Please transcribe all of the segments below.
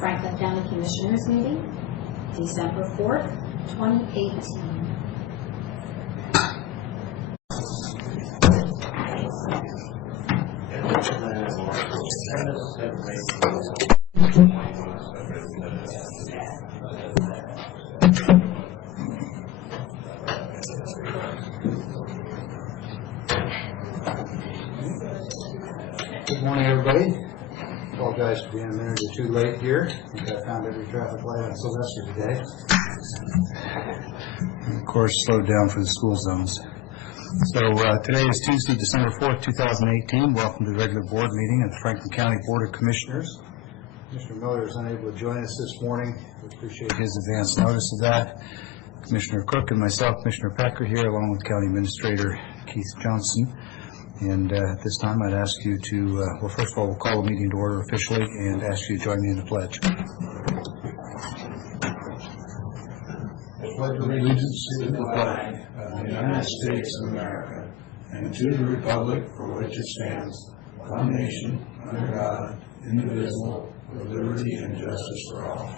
Franklin County Commissioners meeting, December 4th, 2018. Good morning, everybody. Apologize for being a minute or two late here. I think I found every traffic light on Sylvester today. And of course, slowed down for the school zones. So today is Tuesday, December 4th, 2018. Welcome to the regular board meeting of the Franklin County Board of Commissioners. Commissioner Miller is unable to join us this morning. We appreciate his advance notice of that. Commissioner Cook and myself, Commissioner Peck, are here along with County Administrator Keith Johnson. And at this time, I'd ask you to, well, first of all, we'll call the meeting to order officially and ask you to join me in the pledge. I pledge allegiance to the flag of the United States of America and to the republic for which it stands, one nation, under God, indivisible, with liberty and justice for all.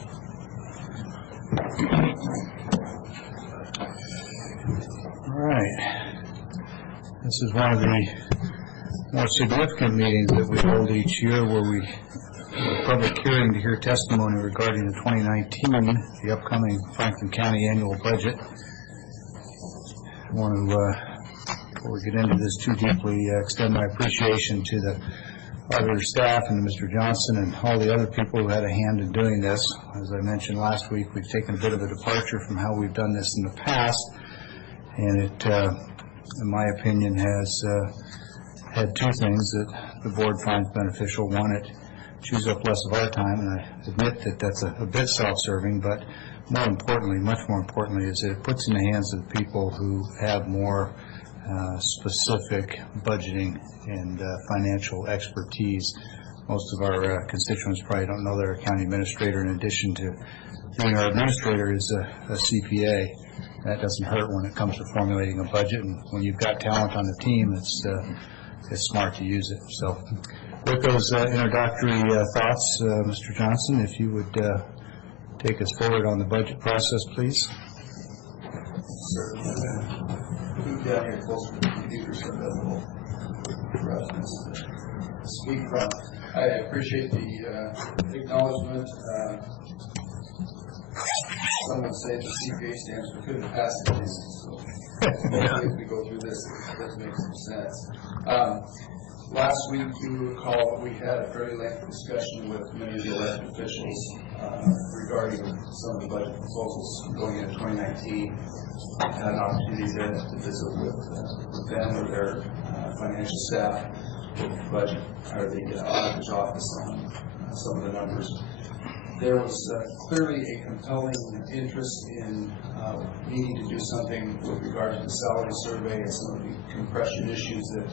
All right. This is one of the more significant meetings that we hold each year where we have a public hearing to hear testimony regarding the 2019, the upcoming Franklin County annual budget. I want to, before we get into this too deeply, extend my appreciation to the auditor staff and to Mr. Johnson and all the other people who had a hand in doing this. As I mentioned last week, we've taken a bit of a departure from how we've done this in the past, and it, in my opinion, has had two things that the board finds beneficial. One, it chews up less of our time, and I admit that that's a bit self-serving, but more importantly, much more importantly, is that it puts in the hands of the people who have more specific budgeting and financial expertise. Most of our constituents probably don't know that our county administrator, in addition to being our administrator, is a CPA. That doesn't hurt when it comes to formulating a budget, and when you've got talent on the team, it's smart to use it. So with those introductory thoughts, Mr. Johnson, if you would take us forward on the budget process, please. Certainly. Move down here closer to the computer so that will reference to speak from. I appreciate the acknowledgement. Some would say the CPA stands for couldn't pass it. So hopefully as we go through this, it does make some sense. Last week, you recall we had a fairly lengthy discussion with many of the elected officials regarding some of the budget proposals going into 2019. I had an opportunity to visit with them or their financial staff with the budget or the auditor's office on some of the numbers. There was clearly a compelling interest in needing to do something with regard to the salary survey and some of the compression issues that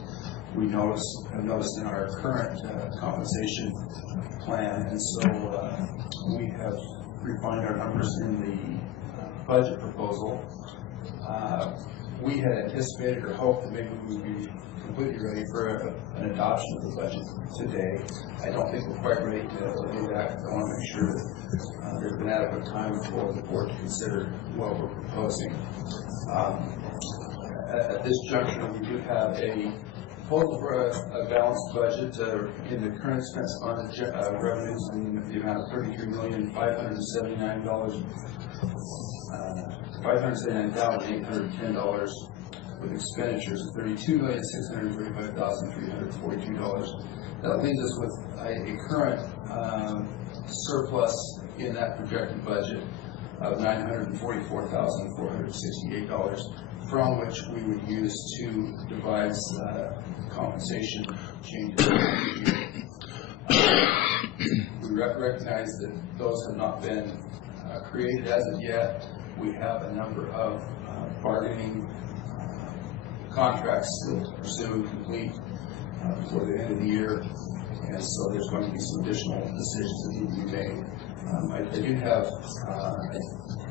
we have noticed in our current compensation plan. And so we have refined our numbers in the budget proposal. We had anticipated or hoped that maybe we would be completely ready for an adoption of the budget today. I don't think we're quite ready to do that. I want to make sure that there's been adequate time for the board to consider what we're proposing. At this juncture, we do have a total for a balanced budget in the current expense fund revenues in the amount of $33,579,810 with expenditures of $32,635,342. That leaves us with a current surplus in that projected budget of $944,468, from which we would use to devise compensation changes. We recognize that those have not been created as of yet. We have a number of bargaining contracts to pursue and complete before the end of the year, and so there's going to be some additional decisions that need to be made. I do have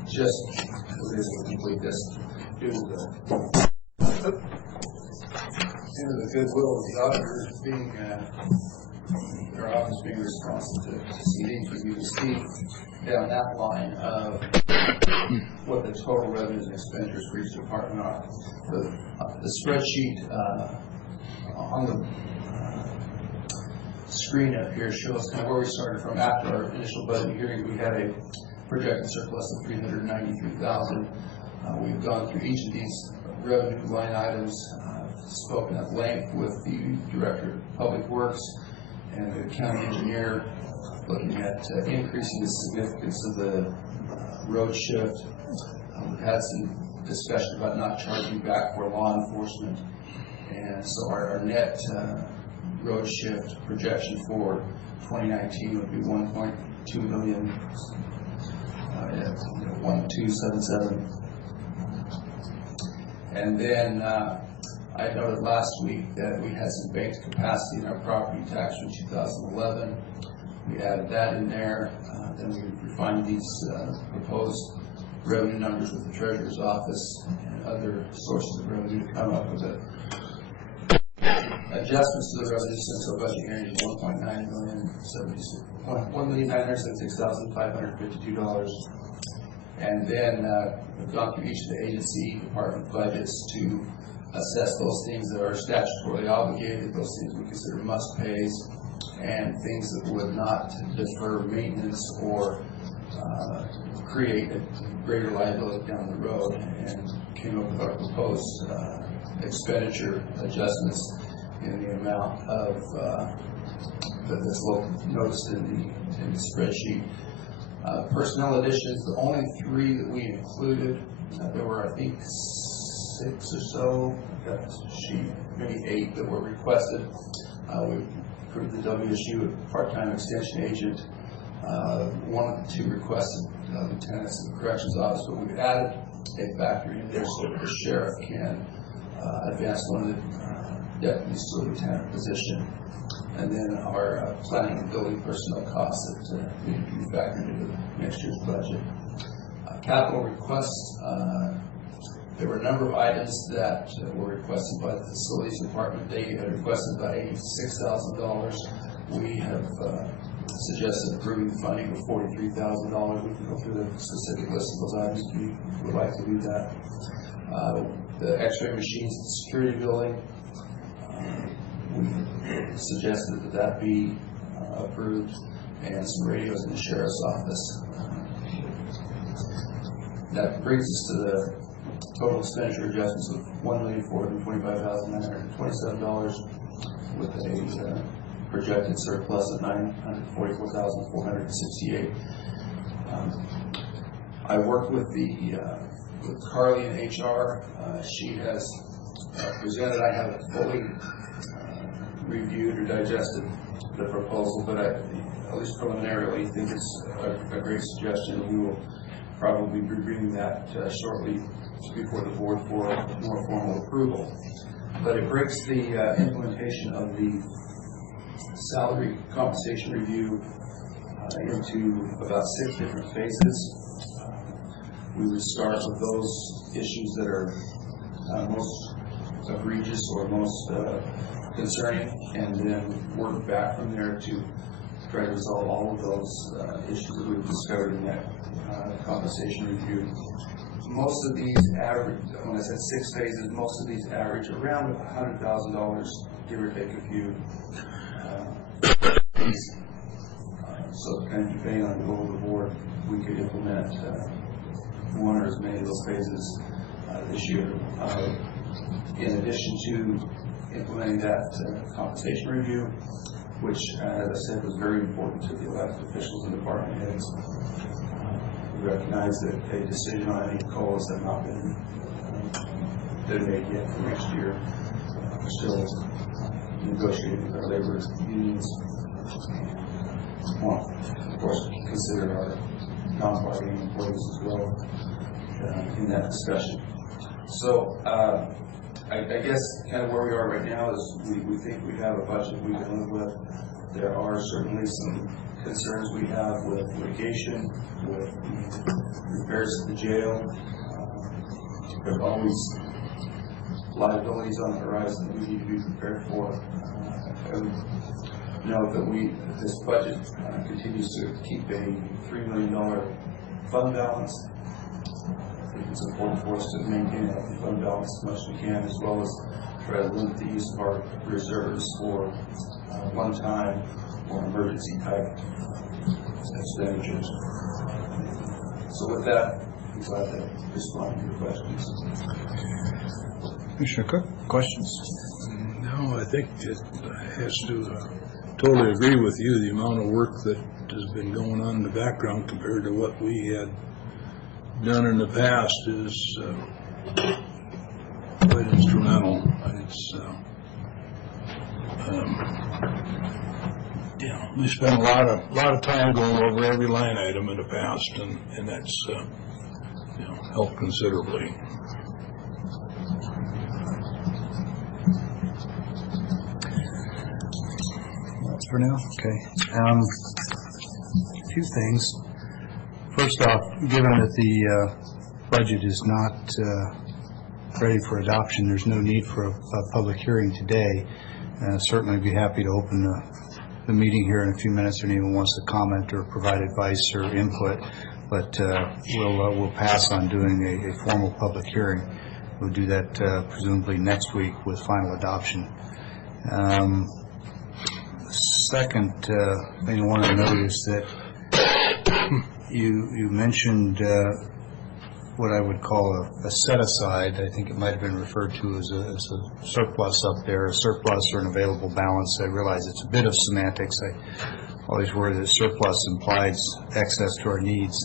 just was able to complete this due to the goodwill of the auditors being our office being responsive to CDs, but you can see down that line of what the total revenues and expenditures for each department are. The spreadsheet on the screen up here shows kind of where we started from after our initial budget hearing. We had a projected surplus of $393,000. We've gone through each of these revenue line items, spoken at length with the Director of Public Works and the County Engineer, looking at increasing the significance of the road shift. We've had some discussion about not charging back for law enforcement, and so our net road shift projection for 2019 would be 1.2 million, 1277. And then I noted last week that we had some banked capacity in our property tax from 2011. We added that in there. Then we refined these proposed revenue numbers with the Treasurer's Office and other sources of revenue to come up with it. Adjustments to the revenue since our budget hearing is $1,976,552. And then we've gone through each of the agency department budgets to assess those things that are statutorily obligated, those things we consider must-pays, and things that would not defer maintenance or create a greater liability down the road, and came up with our proposed expenditure adjustments in the amount of that's noticed in the spreadsheet. Personnel additions, the only 3 that we included, there were I think 6 or so, got this sheet, maybe 8 that were requested. We approved the WSU part-time extension agent. One of the 2 requested lieutenants in the corrections office, but we've added a factor in there so that the sheriff can advance one of the deputies to a lieutenant position. And then our planning and building personnel costs that need to be factored into next year's budget. Capital requests, there were a number of items that were requested by the facilities department. They had requested about $86,000. We have suggested approving the funding of $43,000. We can go through the specific list of those items if you would like to do that. The x-ray machines at the security building, we suggested that that be approved, and some radios in the sheriff's office. That brings us to the total expenditure adjustments of $1,425,927 with a projected surplus of $944,468. I worked with with Carly in HR. She has presented. I haven't fully reviewed or digested the proposal, but at least preliminarily, I think it's a great suggestion. We will probably be bringing that shortly before the board for more formal approval. But it breaks the implementation of the salary compensation review into about 6 different phases. We would start with those issues that are most egregious or most concerning, and then work back from there to try to resolve all of those issues that we've discovered in that compensation review. Most of these average, when I said 6 phases, most of these average around $100,000, give or take a few. So kind of depending on the goal of the board, we could implement 1 or as many of those phases this year. In addition to implementing that compensation review, which, as I said, was very important to the elected officials and department heads. We recognize that a decision on any COLAs have not been made yet for next year. We're still negotiating with our labor unions. Well, of course, consider our non-bargaining employees as well in that discussion. So, I guess kind of where we are right now is we think we have a budget we can live with. There are certainly some concerns we have with litigation, with repairs to the jail. There are always liabilities on the horizon that we need to be prepared for. note that this budget continues to keep a $3 million fund balance. I think it's important for us to maintain that fund balance as much as we can, as well as try to limit the use of our reserves for one-time or emergency type expenditures. So with that, I'm glad to respond to your questions. Commissioner Cook, questions? No, I think it has to totally agree with you. The amount of work that has been going on in the background compared to what we had done in the past is quite instrumental. It's we spent a lot of time going over every line item in the past, and that's helped considerably. For now, okay. A few things. First off, given that the budget is not ready for adoption, there's no need for a public hearing today. Certainly be happy to open the meeting here in a few minutes if anyone wants to comment or provide advice or input, but we'll pass on doing a formal public hearing. We'll do that presumably next week with final adoption. Second thing I want to note is that you mentioned what I would call a set-aside. I think it might have been referred to as a surplus up there, a surplus or an available balance. I realize it's a bit of semantics. I always worry that surplus implies excess to our needs,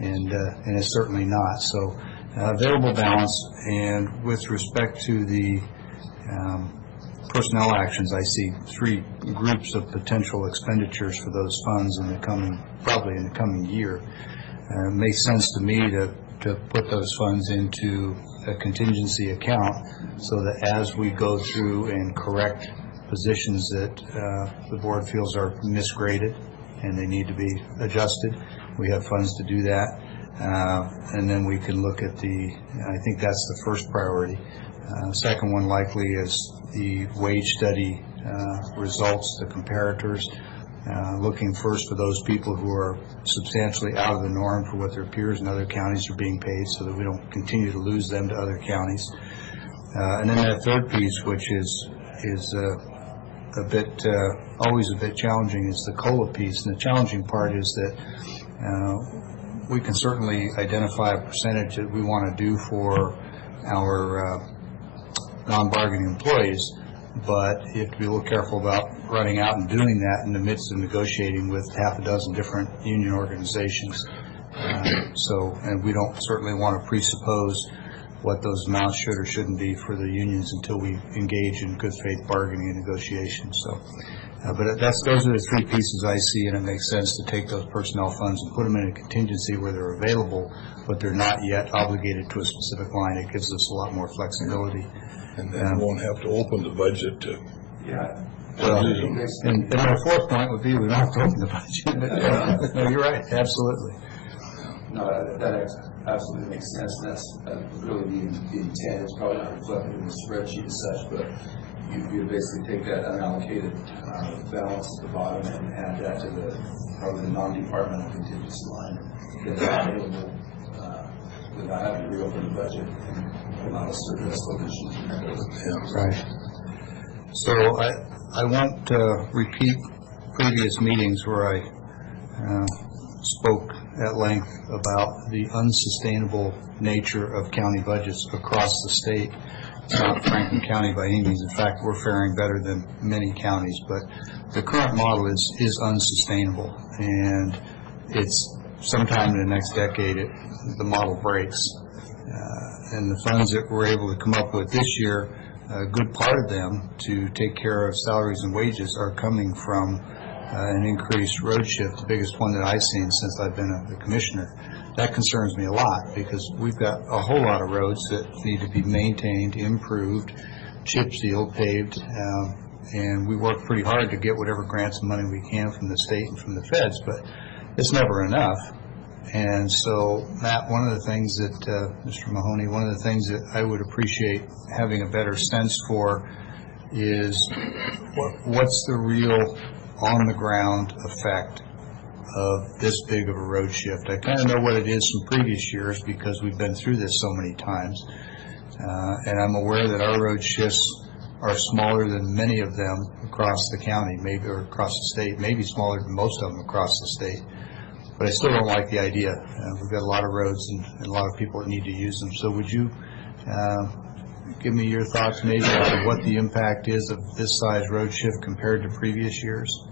and it's certainly not. So available balance, and with respect to the personnel actions, I see three groups of potential expenditures for those funds probably in the coming year. It makes sense to me to put those funds into a contingency account so that as we go through and correct positions that the board feels are misgraded and they need to be adjusted, we have funds to do that. And then we can look at I think that's the first priority. Second one likely is the wage study results, the comparators, looking first for those people who are substantially out of the norm for what their peers in other counties are being paid, so that we don't continue to lose them to other counties. And then that third piece, which is always a bit challenging, is the COLA piece. And the challenging part is that we can certainly identify a percentage that we want to do for our non-bargaining employees, but you have to be a little careful about running out and doing that in the midst of negotiating with half a dozen different union organizations. And we don't certainly want to presuppose what those amounts should or shouldn't be for the unions until we engage in good faith bargaining and negotiations. So, but those are the three pieces I see, and it makes sense to take those personnel funds and put them in a contingency where they're available, but they're not yet obligated to a specific line. It gives us a lot more flexibility. And then we won't have to open the budget to. Yeah. Well, and my fourth point would be we don't have to open the budget. No, you're right, absolutely. No, that absolutely makes sense. That's really the intent. It's probably not reflected in the spreadsheet as such, but you basically take that unallocated balance at the bottom and add that to probably the non-departmental contingency line, get that available without having to reopen the budget and allow us to address those issues. Yeah, right. So I won't repeat previous meetings where I spoke at length about the unsustainable nature of county budgets across the state. It's not Franklin County by any means. In fact, we're faring better than many counties, but the current model is unsustainable, and it's sometime in the next decade the model breaks. And the funds that we're able to come up with this year, a good part of them to take care of salaries and wages are coming from an increased road shift, the biggest one that I've seen since I've been a commissioner. That concerns me a lot because we've got a whole lot of roads that need to be maintained, improved, chip sealed, paved, and we work pretty hard to get whatever grants and money we can from the state and from the feds, but it's never enough. And so, Matt, one of the things that, Mr. Mahoney, one of the things that I would appreciate having a better sense for is what's the real on-the-ground effect of this big of a road shift? I kind of know what it is from previous years because we've been through this so many times. And I'm aware that our road shifts are smaller than many of them across the county, maybe, or across the state, maybe smaller than most of them across the state. But I still don't like the idea. We've got a lot of roads and a lot of people that need to use them. So would you give me your thoughts maybe on what the impact is of this size road shift compared to previous years?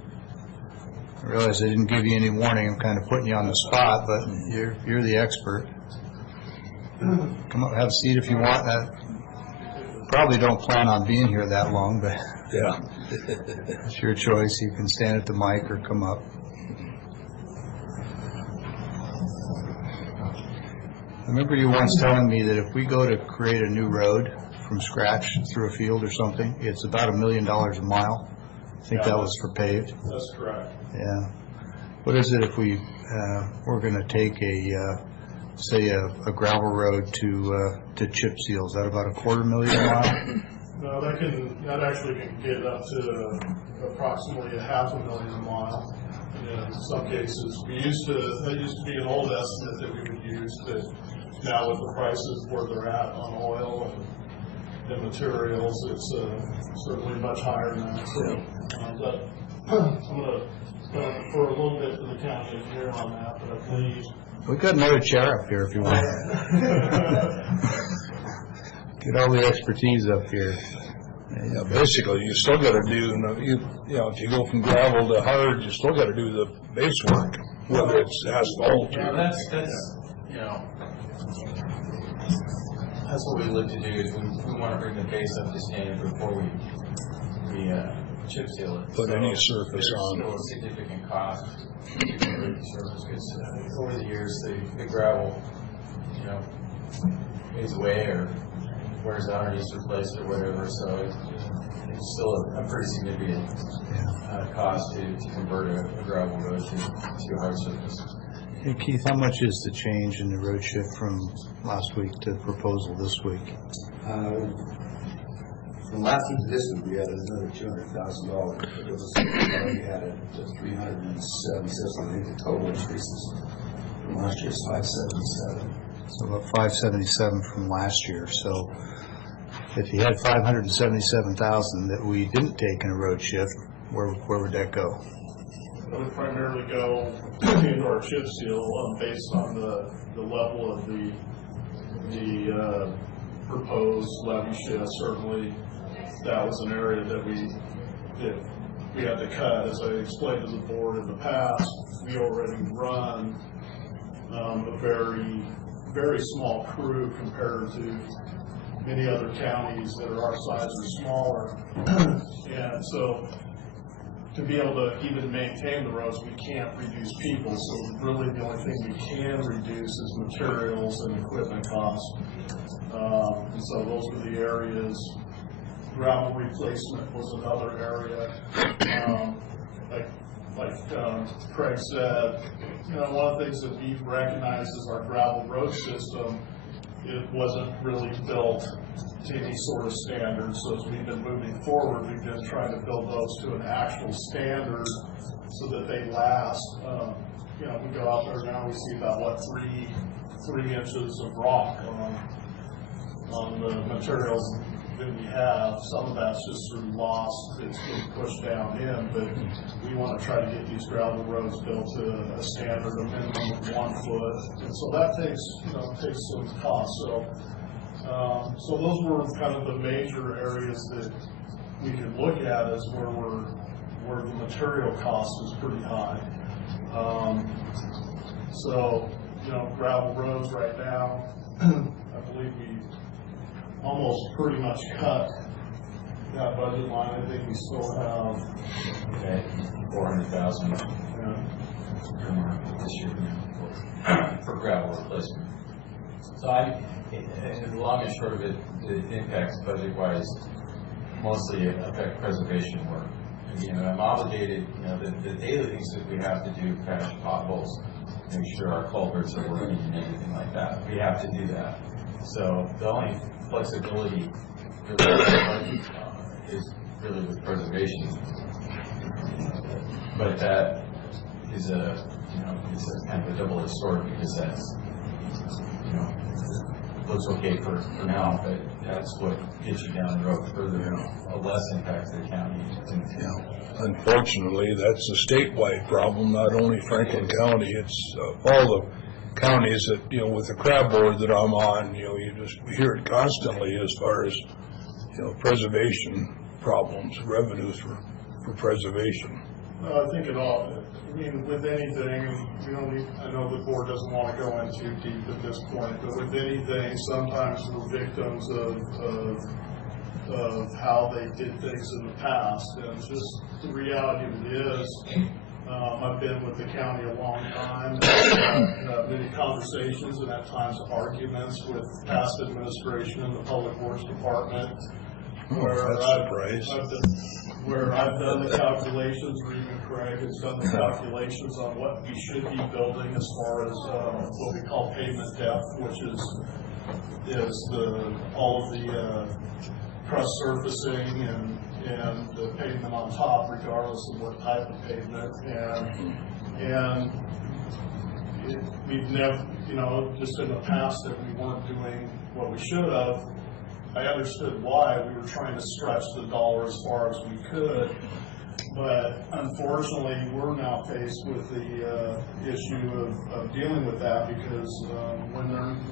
I realize I didn't give you any warning. I'm kind of putting you on the spot, but you're the expert. Come up, have a seat if you want. Probably don't plan on being here that long, but Yeah. it's your choice. You can stand at the mic or come up. I remember you once telling me that if we go to create a new road from scratch through a field or something, it's about $1 million a mile. I think that was for paved. That's correct. Yeah. What is it if we're going to take say a gravel road to chip seal? Is that about $250,000 a mile? No, that actually can get up to approximately $500,000 a mile. In some cases, that used to be an old estimate that we would use, but now with the prices where they're at on oil and materials, it's certainly much higher than that. So, but I'm going to defer a little bit to the county engineer on that, but I believe. We've got another chair up here if you want. Get all the expertise up here. Yeah, basically, you still got to do, if you go from gravel to hard, you still got to do the base work, whether it's asphalt Yeah, or. That's what we look to do, is we want to bring the base up to standard before we chip seal it. Put any surface there's on. still a significant cost to convert the surface, because over the years, the gravel, fades away or wears out or needs replaced or whatever, so it's still a pretty significant cost to convert a gravel road to a hard surface. Hey Keith, how much is the change in the road shift from last week to the proposal this week? From last week to this week, we added another $200,000. It was we added 377. I think the total increases from last year's 577. So about 577 from last year. So if you had 577,000 that we didn't take in a road shift, where would that go? It would primarily go into our chip seal based on the level of the proposed levee shift. Certainly, that was an area that we had to cut. As I explained to the board in the past, we already run a very, very small crew compared to many other counties that are our size or smaller. And so to be able to even maintain the roads, we can't reduce people. So really the only thing we can reduce is materials and equipment costs. And so those were the areas. Gravel replacement was another area. Like Craig said, one of the things that we've recognized is our gravel road system, it wasn't really built to any sort of standard. So as we've been moving forward, we've been trying to build those to an actual standard so that they last. We go out there now, we see about 3 inches of rock on the materials that we have. Some of that's just through loss that's being pushed down in, but we want to try to get these gravel roads built to a standard, a minimum of 1 foot, and so that takes some cost. So those were kind of the major areas that we could look at as where the material cost is pretty high. Gravel roads right now, I believe we almost pretty much cut that budget line. I think we still have $400,000 this year for gravel replacement. So and the long and short of it, the impacts budget-wise mostly affect preservation work. I'm obligated, the daily things that we have to do, patch potholes, make sure our culverts are working and everything like that. We have to do that. So the only flexibility really is really with preservation. But that is it's a kind of a double-edged sword, because that's, looks okay for now, but that's what gets you down the road further, a less impact to the county. Unfortunately, that's a statewide problem, not only Franklin County, it's all the counties that, with the crab board that I'm on, we hear it constantly as far as, preservation problems, revenues for preservation. I think with anything, I know the board doesn't want to go in too deep at this point, but with anything, sometimes we're victims of how they did things in the past. And just the reality of it is, I've been with the county a long time, had many conversations and at times arguments with past administration in the Public Works Department, where I've done the calculations, or even Craig has done the calculations on what we should be building as far as what we call pavement depth, which is all of the crust surfacing and the pavement on top, regardless of what type of pavement. And we've never, just in the past that we weren't doing what we should have. I understood why. We were trying to stretch the dollar as far as we could, but unfortunately, we're now faced with the issue of dealing with that, because when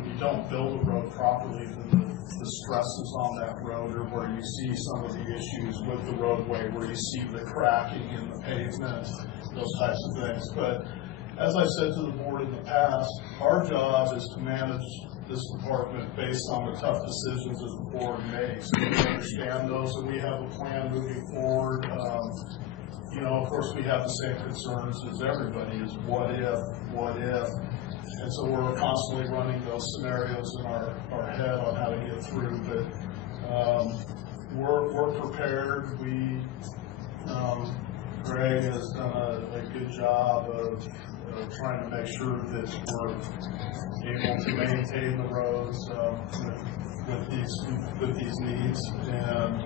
you don't build a road properly, then the stresses on that road, or where you see some of the issues with the roadway, where you see the cracking in the pavement, those types of things. But as I said to the board in the past, our job is to manage this department based on the tough decisions that the board makes. We understand those, and we have a plan moving forward. Of course, we have the same concerns as everybody, is what if. And so we're constantly running those scenarios in our head on how to get through. But we're prepared. Greg has done a good job of trying to make sure that we're able to maintain the roads with these needs, and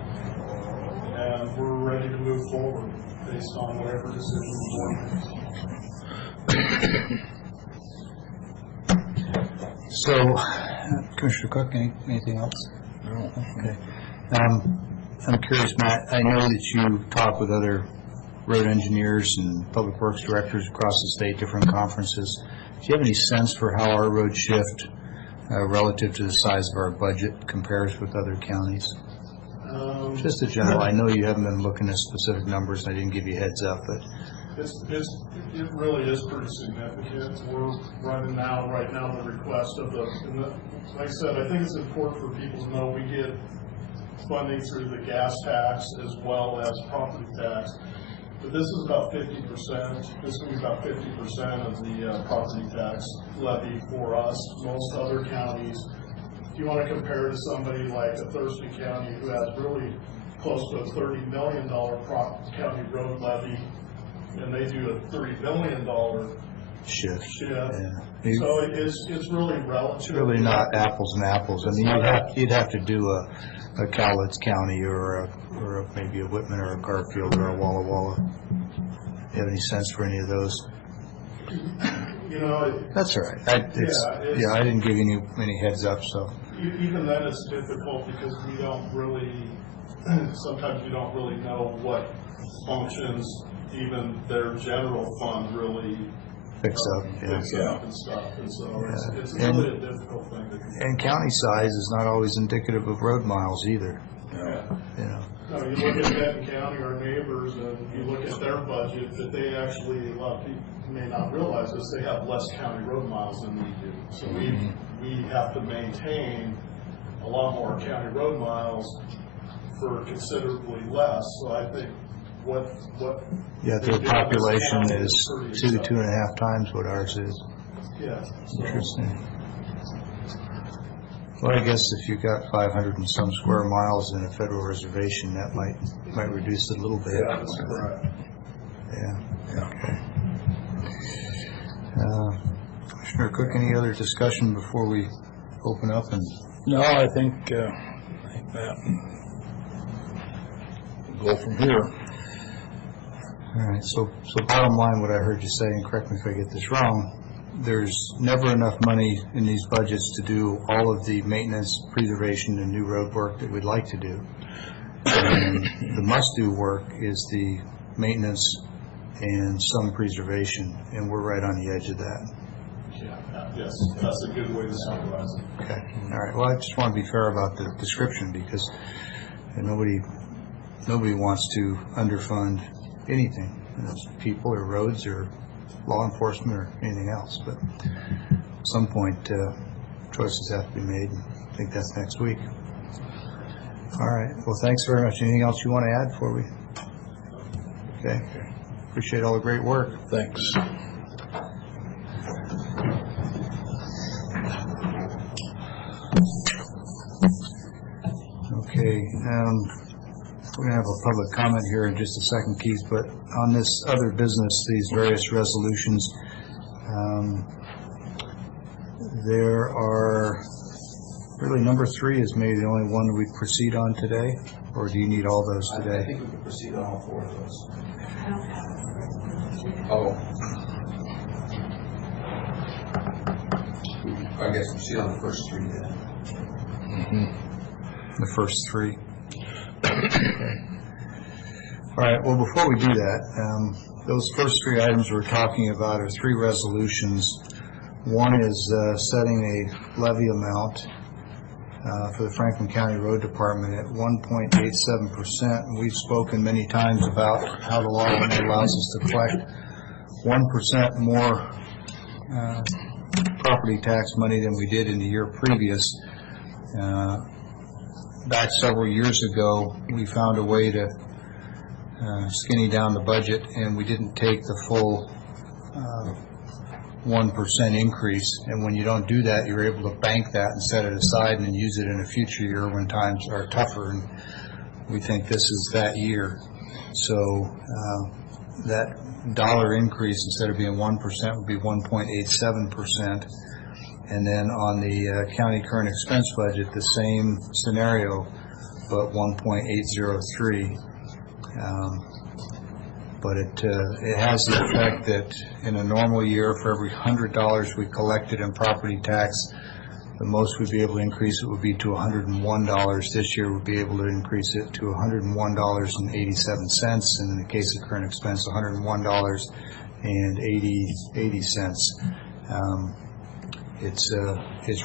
we're ready to move forward based on whatever decision the board makes. So, Commissioner Cook, anything else? No. Okay. I'm curious, Matt, I know that you talk with other road engineers and public works directors across the state, different conferences. Do you have any sense for how our road shift relative to the size of our budget compares with other counties? Just a general. I know you haven't been looking at specific numbers. I didn't give you a heads up, but it really is pretty significant. We're running right now the request of like I said, I think it's important for people to know we get funding through the gas tax as well as property tax. But this is about 50%. This is going to be about 50% of the property tax levy for us. Most other counties, if you want to compare to somebody like a Thurston County who has really close to a $30 million county road levy, and they do a $30 billion shift. Yeah. So it's really relative. It's really not apples and apples. I mean, you'd have to do a Cowlitz County or maybe a Whitman or a Garfield or a Walla Walla. Do you have any sense for any of those? That's all right. I didn't give you any heads up, so. Even then, it's difficult because sometimes we don't really know what functions even their general fund really picks up and stuff. And so it's really a difficult thing to control. And county size is not always indicative of road miles either. No, you look at Benton County, our neighbors, and you look at their budget, that they actually, a lot of people may not realize this, they have less county road miles than we do. So we have to maintain a lot more county road miles for considerably less. So I think their population is 2.5 times what ours is. Yeah. Interesting. Well, I guess if you've got 500 and some square miles in a federal reservation, that might reduce it a little bit. Yeah, that's correct. Yeah. Okay. Commissioner Cook, any other discussion before we open up? No, I think that we'll go from here. All right, so bottom line, what I heard you say, and correct me if I get this wrong, there's never enough money in these budgets to do all of the maintenance, preservation, and new road work that we'd like to do. And the must-do work is the maintenance and some preservation, and we're right on the edge of that. Yes, that's a good way to summarize it. Okay, all right, well, I just want to be fair about the description, because nobody wants to underfund anything, people or roads or law enforcement or anything else, but at some point, choices have to be made, and I think that's next week. All right, well, thanks very much. Anything else you want to add before we? Okay, appreciate all the great work. Thanks. Okay, we're going to have a public comment here in just a second, Keith, but on this other business, these various resolutions, there are, really number 3 is maybe the only one we proceed on today, or do you need all those I today? think we could proceed on all 4 of those. I don't have a Oh. I guess proceed on the first 3 then. The first 3. All right, well, before we do that, those first 3 items we're talking about are 3 resolutions. One is setting a levy amount for the Franklin County Road Department at 1.87%. We've spoken many times about how the law only allows us to collect 1% more property tax money than we did in the year previous. Back several years ago, we found a way to skinny down the budget, and we didn't take the full 1% increase. And when you don't do that, you're able to bank that and set it aside and use it in a future year when times are tougher. And we think this is that year. So that dollar increase, instead of being 1%, would be 1.87%. And then on the county current expense budget, the same scenario, but 1.803. But it has the effect that in a normal year, for every $100 we collected in property tax, the most we'd be able to increase it would be to $101. This year we'd be able to increase it to $101.87, and in the case of current expense, $101.80. It's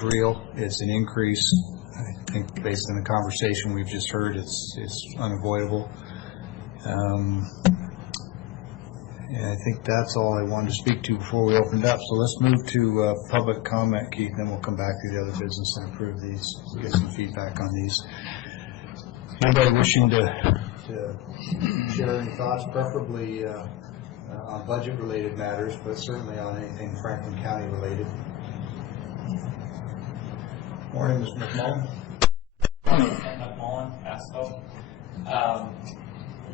real. It's an increase. I think based on the conversation we've just heard, it's unavoidable. And I think that's all I wanted to speak to before we opened up. So let's move to public comment, Keith, and then we'll come back to the other business and approve these. We'll get some feedback on these. Anybody wishing to share any thoughts, preferably on budget-related matters, but certainly on anything Franklin County-related? Morning, Mr. McMullen. McMullen, ASCO.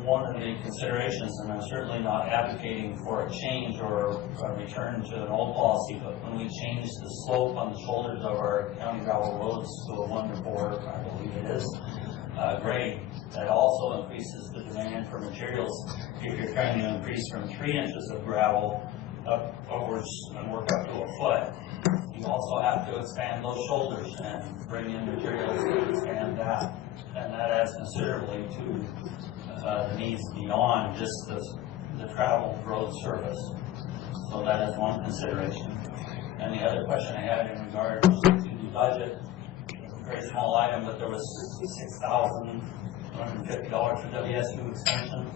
One of the considerations, and I'm certainly not advocating for a change or a return to an old policy, but when we change the slope on the shoulders of our county gravel roads to a 1 to 4, I believe it is, grade, that also increases the demand for materials. If you're trying to increase from 3 inches of gravel upwards and work up to a foot, you also have to expand those shoulders and bring in materials to expand that. And that adds considerably to the needs beyond just the traveled road surface. So that is one consideration. And the other question I had in regards to the budget, very small item, but there was $66,250 for WSU extension.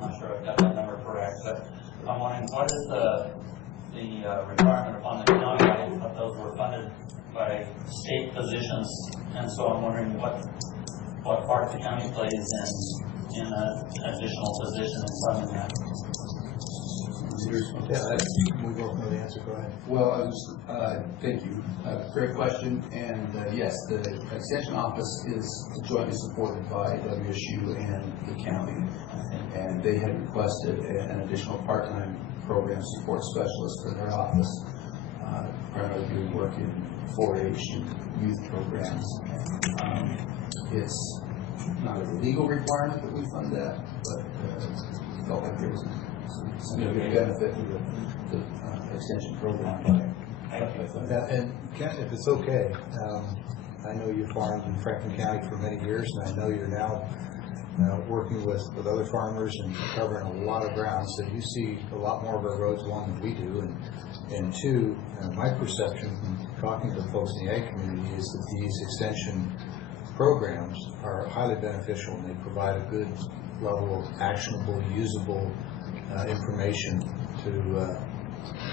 Not sure I've got that number correct, but I'm wondering what is the requirement upon the county? I thought those were funded by state positions, and so I'm wondering what part the county plays in an additional position in funding that. Yeah, we both know the answer. Go ahead. Well, thank you. Great question. And yes, the Extension Office is jointly supported by WSU and the county. And they had requested an additional part-time program support specialist for their office, primarily doing work in 4-H and youth programs. It's not a legal requirement that we fund that, but felt like there was some good benefit to the extension program. And Kent, if it's okay, I know you farmed in Franklin County for many years, and I know you're now working with other farmers and covering a lot of ground, so you see a lot more of our roads along than we do. And two, my perception from talking to folks in the ag community is that these extension programs are highly beneficial, and they provide a good level of actionable, usable information to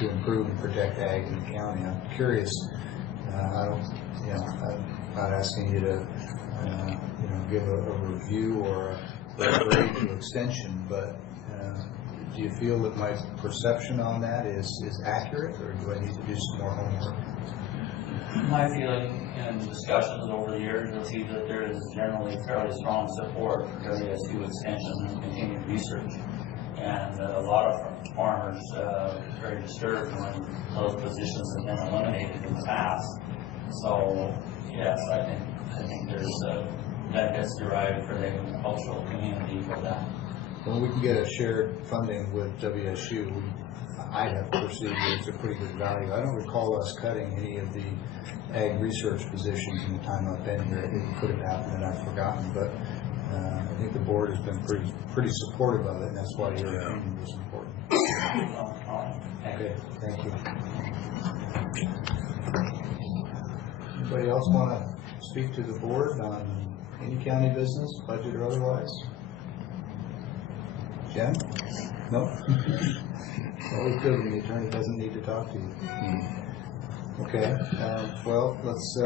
improve and protect ag in the county. I'm curious. I'm not asking you to give a review or a grade to extension, but do you feel that my perception on that is accurate, or do I need to do some more homework? My feeling in discussions over the years, you'll see that there is generally fairly strong support for WSU extension and continued research. And a lot of farmers are very disturbed when those positions have been eliminated in the past. So, yes, I think there's benefits derived for the agricultural community for that. When we can get a shared funding with WSU, I have perceived it as a pretty good value. I don't recall us cutting any of the ag research positions in the time I've been here. It could have happened and I've forgotten, but I think the board has been pretty supportive of it, and that's why your opinion was important. Okay, thank you. Anybody else want to speak to the board on any county business, budget or otherwise? Jen? No? Always good when the attorney doesn't need to talk to you. Okay, well, let's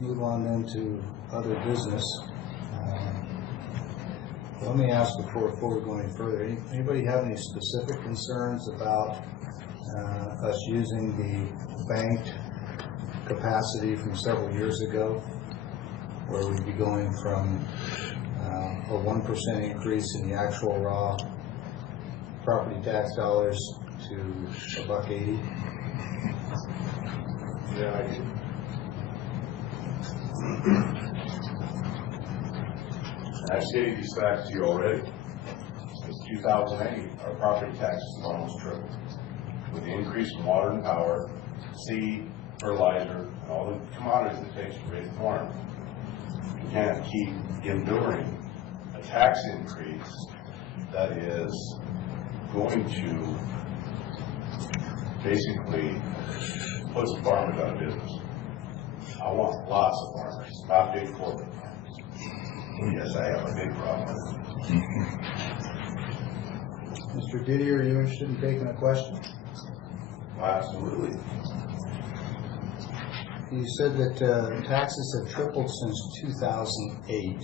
move on then to other business. Let me ask before we go any further, anybody have any specific concerns about us using the banked capacity from several years ago, where we'd be going from a 1% increase in the actual raw property tax dollars to $1.80? Yeah, I do. I've stated these facts to you already. Since 2008, our property taxes have almost tripled. With the increase in water and power, seed, fertilizer, and all the commodities it takes to raise a farm, we can't keep enduring a tax increase that is going to basically put the farmers out of business. I want lots of farmers, not big corporate farmers. Yes, I have a big problem with it. Mr. Didier, are you interested in taking a question? Absolutely. You said that taxes have tripled since 2008.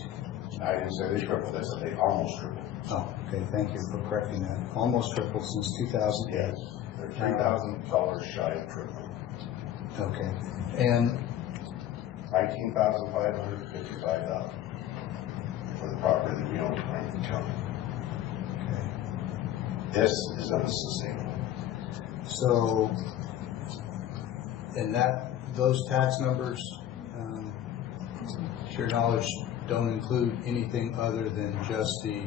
I didn't say they tripled, I said they almost tripled. Oh, okay, thank you for correcting that. Almost tripled since 2008. Yes, they're $3,000 shy of tripling. Okay, and $19,555 for the property that we own in Franklin County. okay. This is unsustainable. So, and those tax numbers, to your knowledge, don't include anything other than just the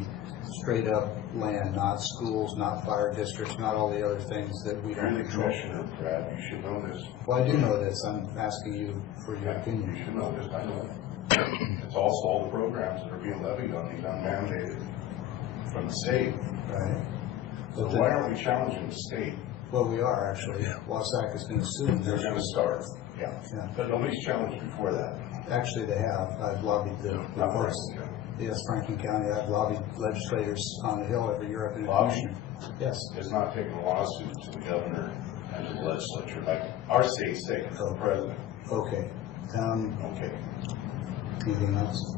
straight up land, not schools, not fire districts, not all the other things that we You're don't the control. commissioner, Brad, you should know this. Well, I do know this. I'm asking you for your You opinion. should know this, I know it. It's also all the programs that are being levied on these unmandated from the state. Right. So why aren't we challenging the state? Well, we are actually. Wasac is going to sue them. They're going to start. Yeah. But nobody's challenged before that. Actually, they have. I've lobbied the Not courts. Franklin County. Yes, Franklin County. I've lobbied legislators on the Hill every year. I've been a Lobby? commissioner. Yes. It's not taking a lawsuit to the governor and to the legislature like our state's taking to the president. Okay. Okay. Anything else?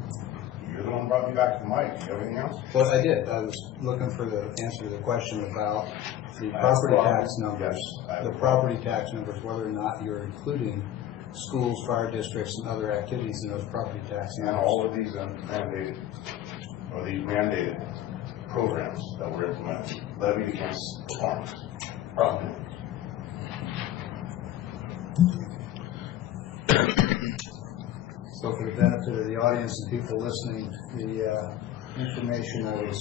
You're the one who brought me back to the mic. Do you have anything else? Well, I did. I was looking for the answer to the question about the I have property a problem. tax numbers. Yes, I have The a property tax numbers, whether or not you're including schools, fire districts, and other activities in those property tax And numbers. all of these mandated, or these mandated programs that were implemented, levied against the farmers. Property. So for the benefit of the audience and people listening, the information I was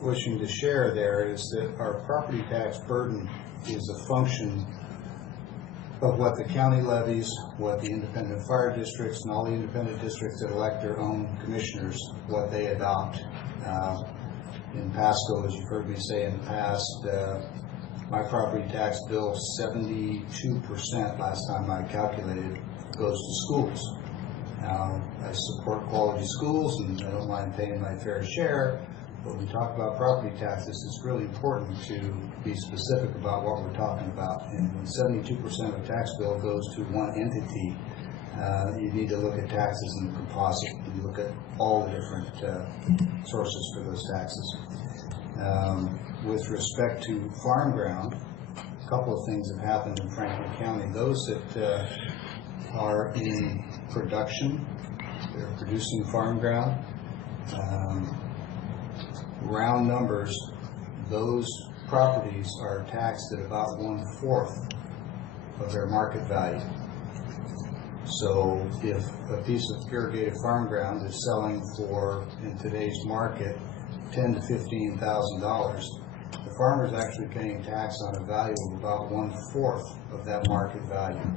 wishing to share there is that our property tax burden is a function of what the county levies, what the independent fire districts and all the independent districts that elect their own commissioners, what they adopt. In Pasco, as you've heard me say in the past, my property tax bill, 72% last time I calculated, goes to schools. Now, I support quality schools and I don't mind paying my fair share, but when we talk about property taxes, it's really important to be specific about what we're talking about. And when 72% of a tax bill goes to one entity, you need to look at taxes in the composite. You look at all the different sources for those taxes. With respect to farm ground, a couple of things have happened in Franklin County. Those that are in production, they're producing farm ground, round numbers, those properties are taxed at about 1/4 of their market value. So if a piece of irrigated farm ground is selling for, in today's market, $10,000 to $15,000, the farmer is actually paying tax on a value of about 1/4 of that market value.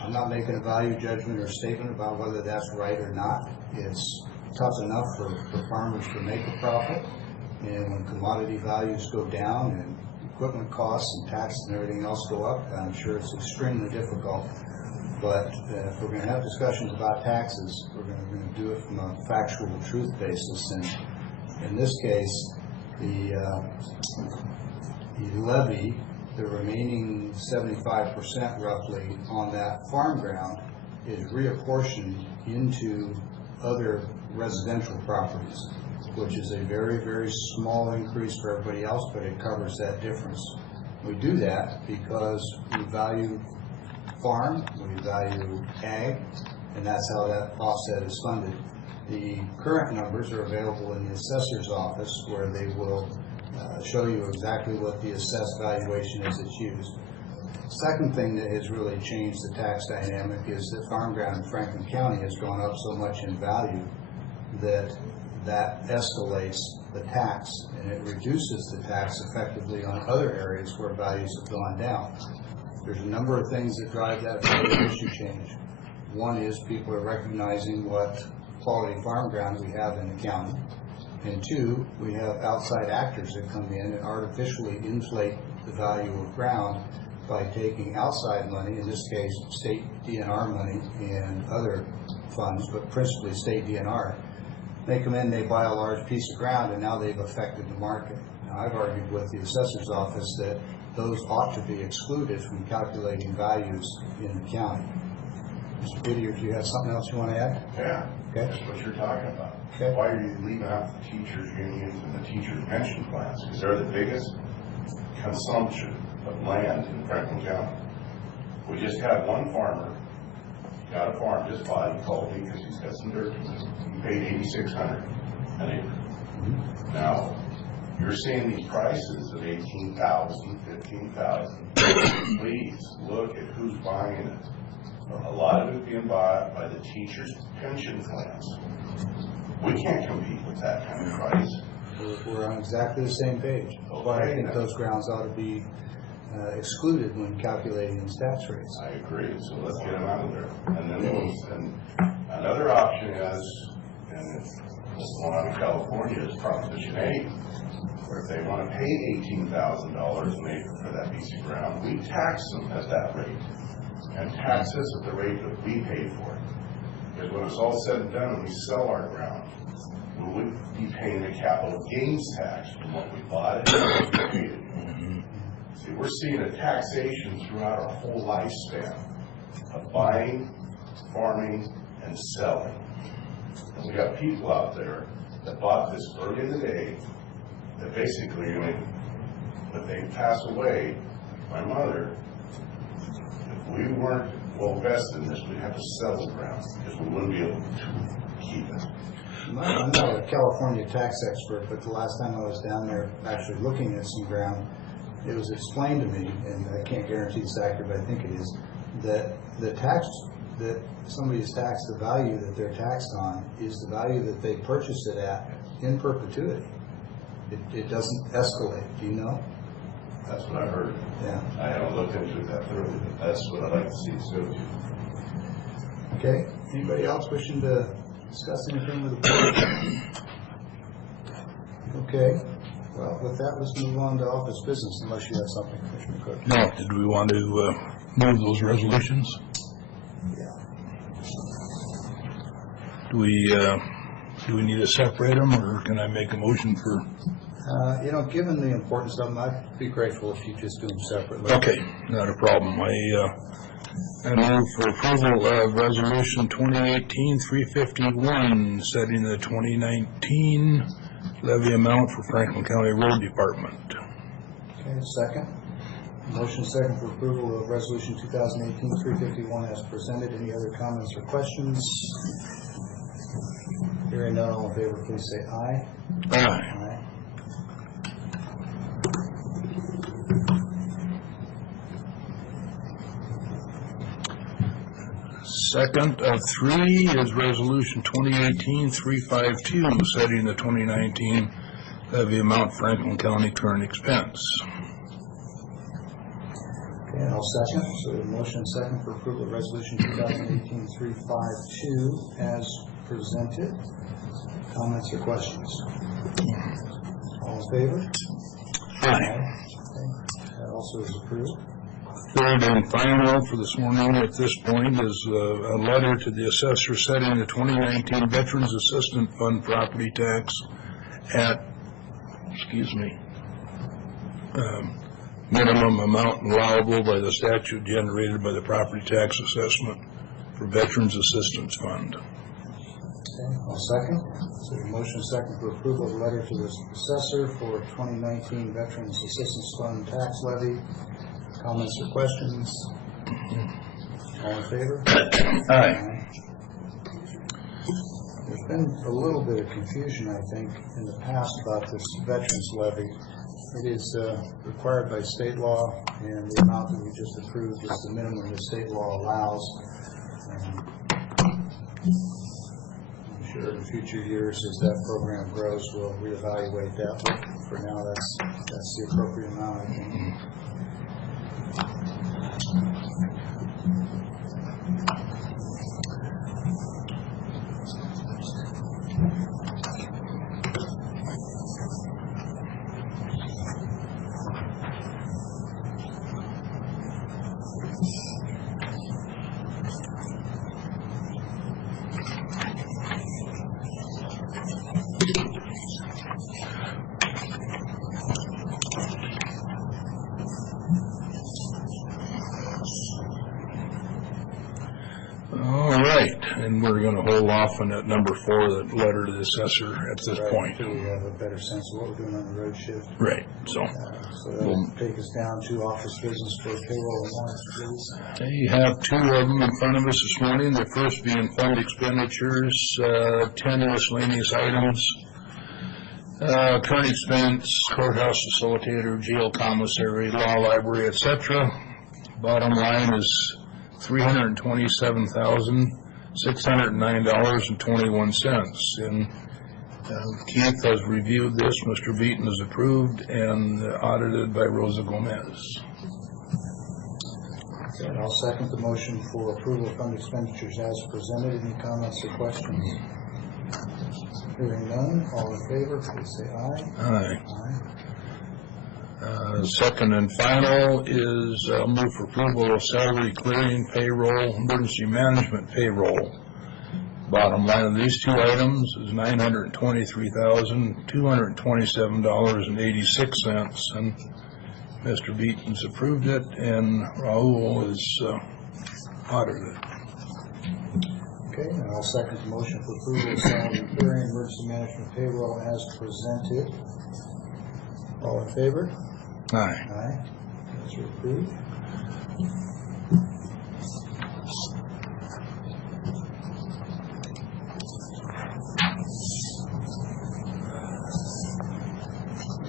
I'm not making a value judgment or statement about whether that's right or not. It's tough enough for farmers to make a profit, and when commodity values go down and equipment costs and taxes and everything else go up, I'm sure it's extremely difficult. But if we're going to have discussions about taxes, we're going to do it from a factual truth basis. And in this case, the levy, the remaining 75% roughly on that farm ground, is reapportioned into other residential properties, which is a very, very small increase for everybody else, but it covers that difference. We do that because we value farm, we value ag, and that's how that offset is funded. The current numbers are available in the assessor's office, where they will show you exactly what the assessed valuation is that's used. Second thing that has really changed the tax dynamic is that farm ground in Franklin County has gone up so much in value that escalates the tax, and it reduces the tax effectively on other areas where values have gone down. There's a number of things that drive that valuation change. One is people are recognizing what quality farm ground we have in the county. And two, we have outside actors that come in and artificially inflate the value of ground by taking outside money, in this case state DNR money and other funds, but principally state DNR. They come in, they buy a large piece of ground, and now they've affected the market. Now, I've argued with the assessor's office that those ought to be excluded from calculating values in the county. Mr. Whittier, do you have something else you want to add? Yeah, okay. That's what you're talking about. Okay. Why are you leaving out the teachers' unions and the teachers' pension plans? Because they're the biggest consumption of land in Franklin County. We just had one farmer, got a farm, just bought, he called me because he's got some dirt. He paid $8,600 an acre. Now, you're seeing these prices of $18,000, $15,000. Please look at who's buying it. A lot of it being bought by the teachers' pension plans. We can't compete with that kind of price. We're on exactly the same page. But I think those grounds ought to be excluded when calculating these tax rates. I agree. So let's get them out of there. And then another option is, and this one out of California, is Proposition 8, where if they want to pay $18,000 an acre for that piece of ground, we tax them at that rate. And tax us at the rate that we paid for it. Because when it's all said and done, when we sell our ground, we would be paying a capital gains tax from what we bought it and what we paid it. See, we're seeing a taxation throughout our whole lifespan of buying, farming, and selling. And we got people out there that bought this early in the day that basically, when they pass away, my mother, if we weren't well vested in this, we'd have to sell the ground because we wouldn't be able to keep it. I'm not a California tax expert, but the last time I was down there actually looking at some ground, it was explained to me, and I can't guarantee it's accurate, but I think it is, that the tax that somebody is taxed, the value that they're taxed on is the value that they purchased it at in perpetuity. it doesn't escalate, do you know? That's what I heard. Yeah. I haven't looked into it that thoroughly, but that's what I'd like to see us go to. Okay, anybody else wishing to discuss anything with the board? Okay, well, with that, let's move on to office business, unless you have something, Commissioner Cook. No, did we want to move those resolutions? Yeah. Do we need to separate them, or can I make a motion for? Given the importance of them, I'd be grateful if you just do them separately. Okay, not a problem. I move for approval of Resolution 2018-351, setting the 2019 levy amount for Franklin County Road Department. Okay, second. Motion second for approval of Resolution 2018-351 as presented. Any other comments or questions? Hearing none, all in favor, please say aye. Aye. Aye. Second of three is Resolution 2018-352, setting the 2019 levy amount Franklin County current expense. Okay, I'll second. So motion second for approval of Resolution 2018-352 as presented. Comments or questions? All in favor? Aye. Okay. That also is approved. Third and final for this morning at this point is a letter to the assessor setting the 2019 Veterans Assistance Fund property tax at, minimum amount allowable by the statute generated by the property tax assessment for Veterans Assistance Fund. Okay, I'll second. So motion second for approval of the letter to the assessor for 2019 Veterans Assistance Fund tax levy. Comments or questions? All in favor? Aye. There's been a little bit of confusion, I think, in the past about this veterans levy. It is required by state law, and the amount that we just approved is the minimum the state law allows. I'm sure in future years, as that program grows, we'll reevaluate that. But for now, that's the appropriate amount, I think. And we're going to hold off on that number 4, that letter to the assessor at this point. Until we have a better sense of what we're doing on the road shift. Right, so So that'll take us down to office business for payroll and warrants, please. you have 2 of them in front of us this morning. The first being fund expenditures, 10 miscellaneous items. Current expense, courthouse facilitator, jail commissary, law library, etc. Bottom line is $327,609.21. And Keith has reviewed this, Mr. Beaton has approved, and audited by Rosa Gomez. Okay, I'll second the motion for approval of fund expenditures as presented. Any comments or questions? Hearing none, all in favor, please say aye. Aye. Aye. Second and final is move for approval of salary clearing, payroll, emergency management payroll. Bottom line of these 2 items is $923,227.86, and Mr. Beaton's approved it, and Raul is audited. Okay, and I'll second the motion for approval of salary clearing, emergency management payroll as presented. All in favor? Aye. Aye. Those are approved.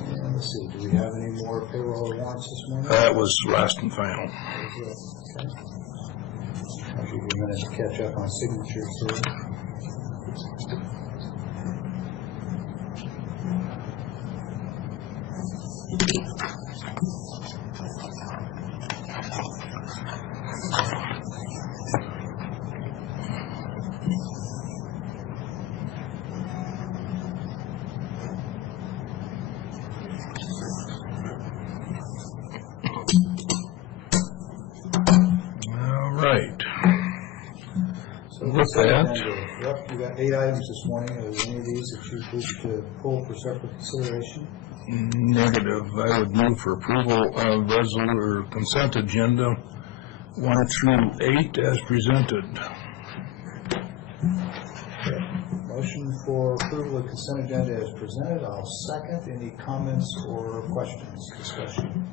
And let's see, do we have any more payroll or warrants this morning? That was last and final. Okay. I'll give you a minute to catch up on signatures here. right. So With consent that- agenda. Yep, we got 8 items this morning. Are there any of these that you wish to pull for separate consideration? Negative. I would move for approval of or consent agenda 1 through 8 as presented. Motion for approval of consent agenda as presented. I'll second. Any comments or questions, discussion?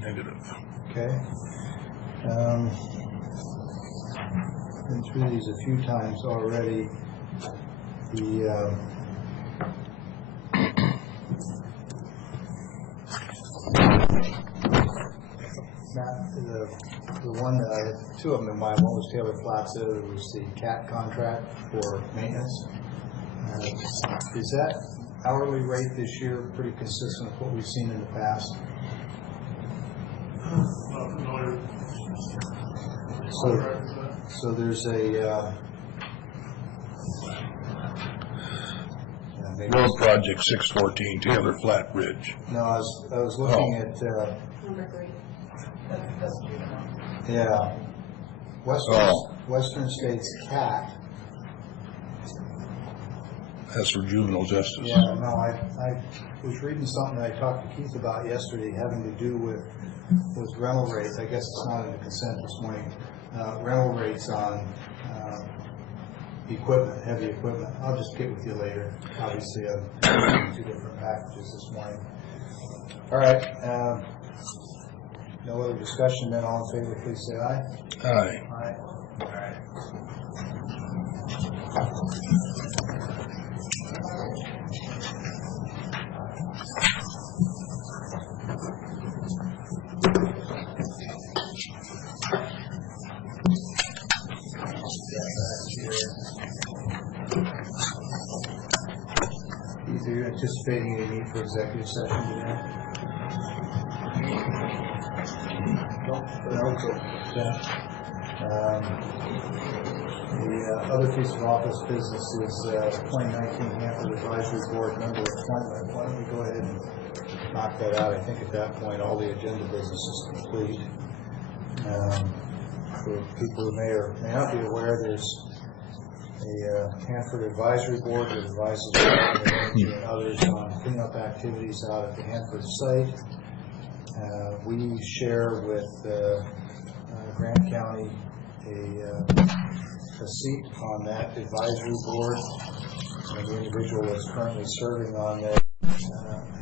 Negative. Okay. Been through these a few times already. The one that I had, 2 of them in mind. One was Taylor Flats, the other was the CAT contract for maintenance. Is that hourly rate this year pretty consistent with what we've seen in the past? Not familiar. So there's a maybe Road project 614 Taylor Flat Ridge. no, I was looking at Number 3. That's yeah, Western States CAT. That's for juvenile justice. Yeah, no, I was reading something I talked to Keith about yesterday having to do with rental rates. I guess it's not in the consent this morning. Rental rates on equipment, heavy equipment. I'll just get with you later. Obviously, I'm 2 different packages this morning. All right. No other discussion, then all in favor, please say aye. Aye. Aye. All right. Keith, are you anticipating any need for executive session today? Yeah. The other piece of office business is 2019 Hanford Advisory Board member appointment. Why don't we go ahead and knock that out? I think at that point all the agenda business is complete. For people who may or may not be aware, there's a Hanford Advisory Board that advises energy and others on cleanup activities out at the Hanford site. We share with Grant County a seat on that advisory board, and the individual that's currently serving on there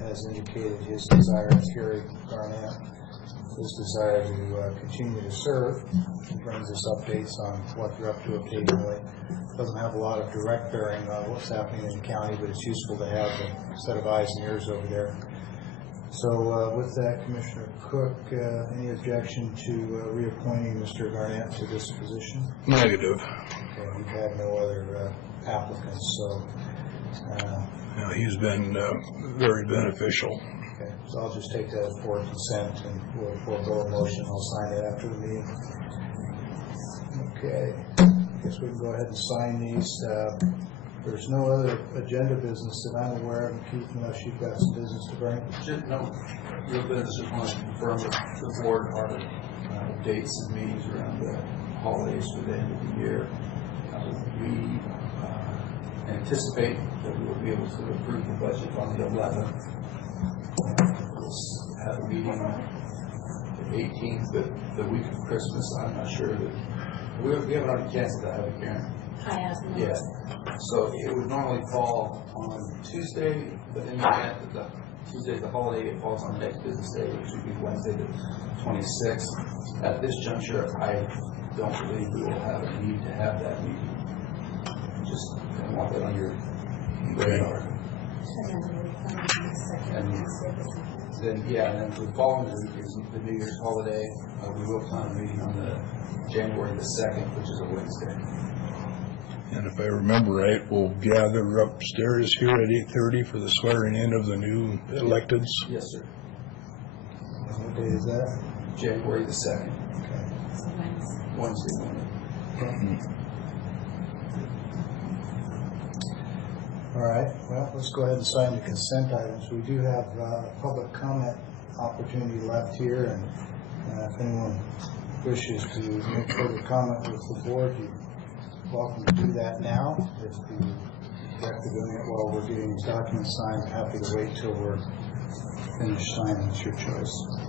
has indicated his desire, Kerry Garnett, his desire to continue to serve. He brings us updates on what they're up to occasionally. Doesn't have a lot of direct bearing on what's happening in the county, but it's useful to have a set of eyes and ears over there. So with that, Commissioner Cook, any objection to reappointing Mr. Garnett to this position? Negative. Okay, we've had no other applicants, so. He's been very beneficial. Okay, so I'll just take that for consent and we'll forego a motion. I'll sign it after the meeting. Okay, I guess we can go ahead and sign these. There's no other agenda business that I'm aware of, Keith, unless you've got some business to bring. Just, no, real business, just want to confirm with the board our dates and meetings around the holidays for the end of the year. We anticipate that we will be able to approve the budget on the 11th. We'll have a meeting the 18th, but the week of Christmas, I'm not sure that, we haven't already canceled that, have we, Karen? I asked them. Yeah, so it would normally fall on Tuesday, but in the event that the Tuesday is the holiday, it falls on the next business day, which would be Wednesday the 26th. At this juncture, I don't believe we will have a need to have that meeting. Just want that on your radar. And then, yeah, and then the following week is the New Year's holiday. We will plan a meeting on the January the 2nd, which is a Wednesday. And if I remember right, we'll gather upstairs here at 8:30 for the swearing in of the new electeds. Yes, sir. What day is that? January the 2nd, Okay. Wednesday morning. All right, well, let's go ahead and sign the consent items. We do have public comment opportunity left here, and if anyone wishes to make further comment with the board, you're welcome to do that now. If you have to doing it while we're getting these documents signed, happy to wait till we're finished signing. It's your choice.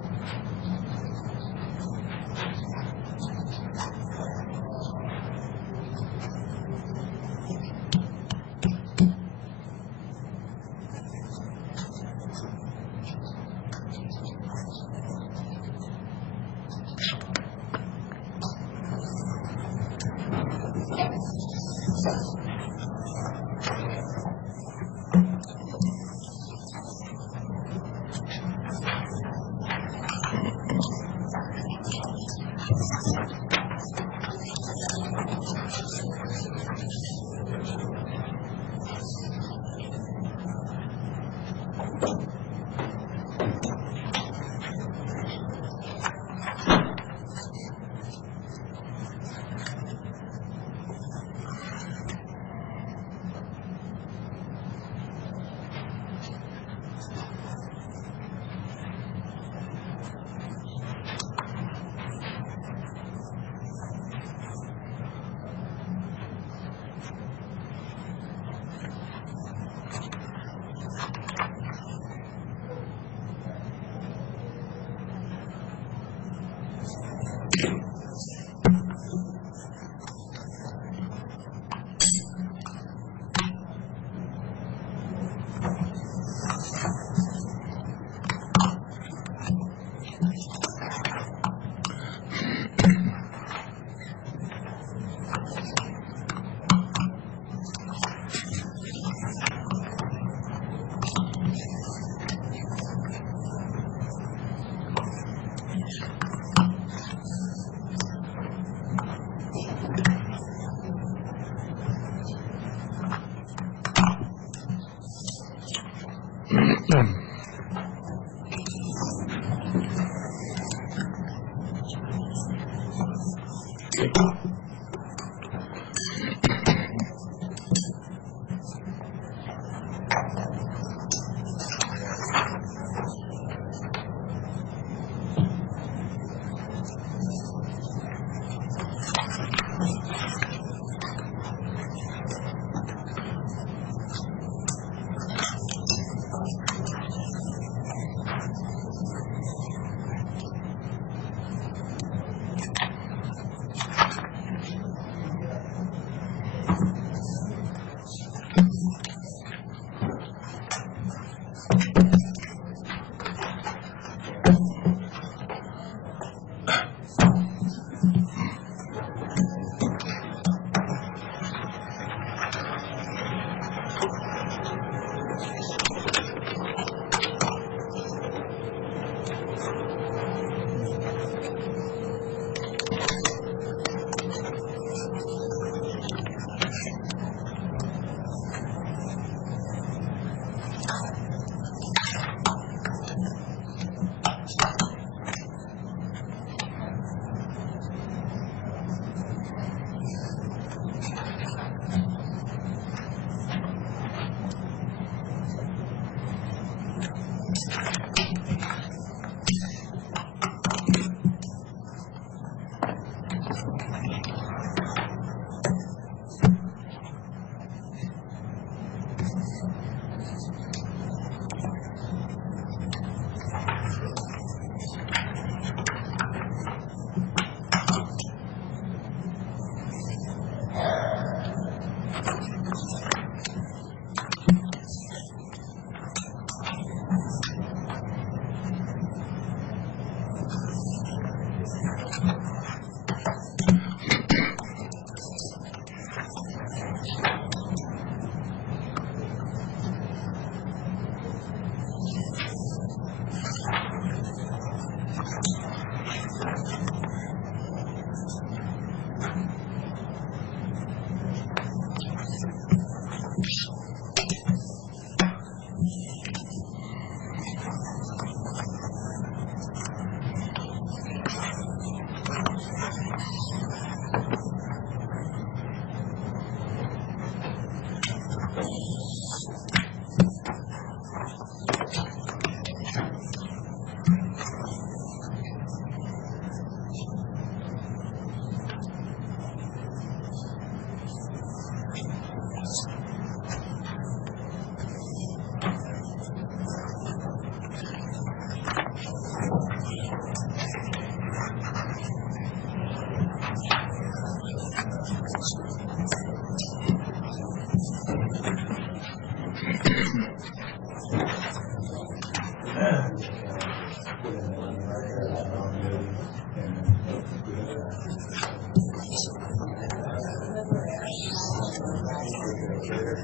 We've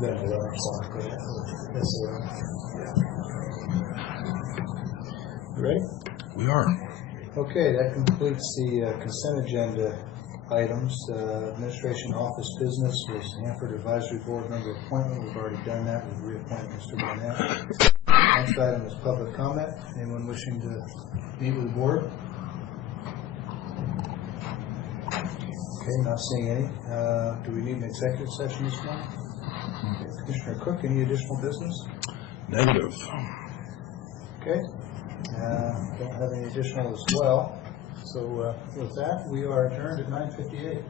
got it on our clock, right? That's all right. You ready? We are. Okay, that completes the consent agenda items. Administration office business was Hanford Advisory Board member appointment. We've already done that. We've reappointed Mr. Barnett. Next item is public comment. Anyone wishing to meet with the board? Okay, not seeing any. Do we need an executive session this morning? Commissioner Cook, any additional business? Negative. Okay. Don't have any additional as well. So with that, we are adjourned at 9:58.